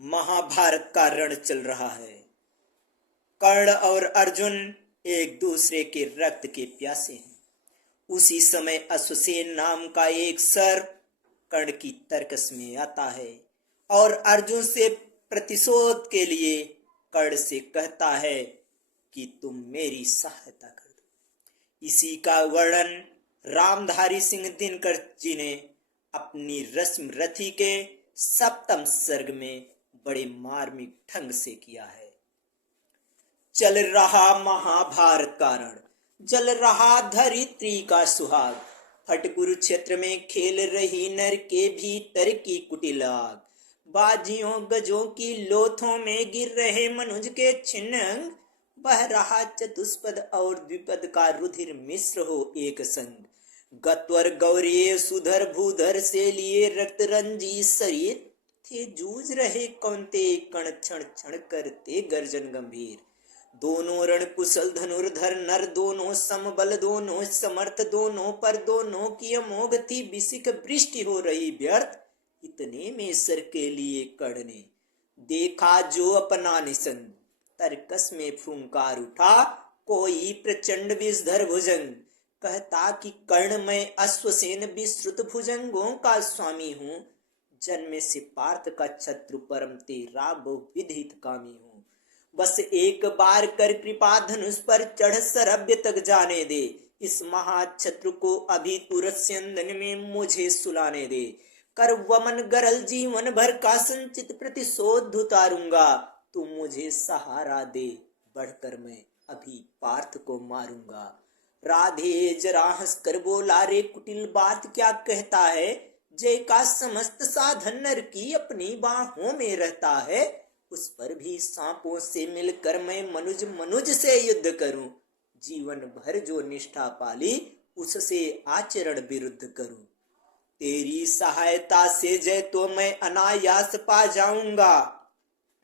महाभारत का रण चल रहा है। कर्ण और अर्जुन एक दूसरे के रक्त के प्यासे हैं। उसी समय अश्वसेन नाम का एक सर्प कर्ण की तरकस में आता है और अर्जुन से प्रतिशोध के लिए कर्ण से कहता है कि तुम मेरी सहायता कर दो। इसी का वर्णन रामधारी सिंह दिनकर जी ने अपनी रस्म रथी के सप्तम सर्ग में बड़े मार्मिक ढंग से किया है। चल रहा महाभारत का रण, जल रहा धरित्री का सुहाग, फट कुरुक्षेत्र में खेल रही नर के भीतर की कुटिल आग, बाजियों गजों की लोथों में गिर रहे मनुज के छिन्न अंग, बह रहा चतुष्पद और द्विपद का रुधिर मिश्र हो एक संग, गत्वर गौरी सुधर भूधर से लिए रक्त रंजी शरीर, थे जूझ रहे कौनते कण क्षण क्षण करते गर्जन गंभीर, दोनों रण कुशल धनुर्धर नर, दोनों समबल दोनों समर्थ, दोनों पर दोनों की अमोघ थी बिसिक वृष्टि हो रही व्यर्थ, इतने में सर के लिए कर्ण ने देखा जो अपना निसंग, तरकस में फूंकार उठा कोई प्रचंड विषधर भुजंग, कहता कि कर्ण मैं अश्वसेन विश्रुत भुजंगों का स्वामी हूँ, जन्म से पार्थ का शत्रु परम तेरा बहुविध हितकामी हूँ, बस एक बार कर कृपा धनुष पर चढ़ सरभ्य तक जाने दे, इस महाशत्रु को अभी तुरंत स्यंदन में मुझे सुलाने दे, कर वमन गरल जीवन भर का संचित प्रतिशोध उतारूंगा, तू मुझे सहारा दे बढ़कर मैं अभी पार्थ को मारूंगा। राधे जरा हंसकर बोला रे कुटिल बात क्या कहता है, जय का समस्त साधन नर की अपनी बाहों में रहता है, उस पर भी सांपों से मिलकर मैं मनुज से युद्ध करूं, जीवन भर जो निष्ठा पाली उससे आचरण विरुद्ध करूं, तेरी सहायता से जय तो मैं अनायास पा जाऊंगा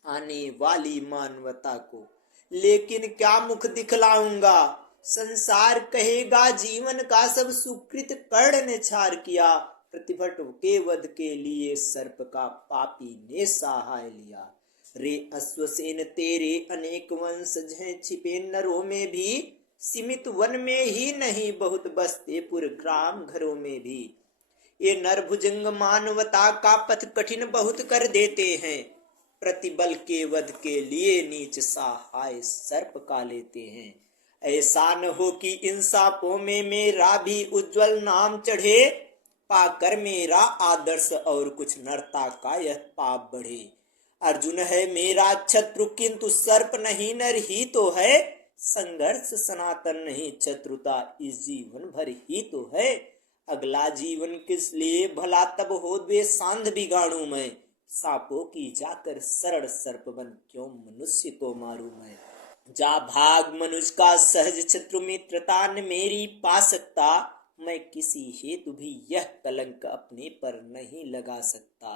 आने वाली मानवता को, लेकिन क्या मुख दिखलाऊंगा, संसार कहेगा जीवन का सब सुकृत कर्ण ने छार किया, प्रतिभट के वध के लिए सर्प का पापी ने सहाय लिया, रे अश्वसेन तेरे अनेक वंशज हैं छिपे नरों में भी, सीमित वन में ही नहीं बहुत बसते पुर ग्राम घरों में भी, ये नरभुजंग मानवता का पथ कठिन बहुत कर देते हैं, प्रतिबल के वध के लिए नीच सहाय सर्प का लेते हैं, ऐसा न हो कि इन सांपों में मेरा भी उज्जवल नाम चढ़े, पाकर मेरा आदर्श और कुछ नरता का यह पाप बढ़े, अर्जुन है मेरा शत्रु किंतु सर्प नहीं नर ही तो है, संघर्ष सनातन नहीं शत्रुता इस जीवन भर ही तो है, अगला जीवन किस लिए भला तब हो द्वेष सांध बिगाड़ू मैं, सांपों की जाकर सरल सर्प बन क्यों मनुष्य को मारूं मैं, जा भाग मनुष्य का सहज शत्रु मित्रता न मेरी पा सकता, मैं किसी हेतु भी यह कलंक अपने पर नहीं लगा सकता।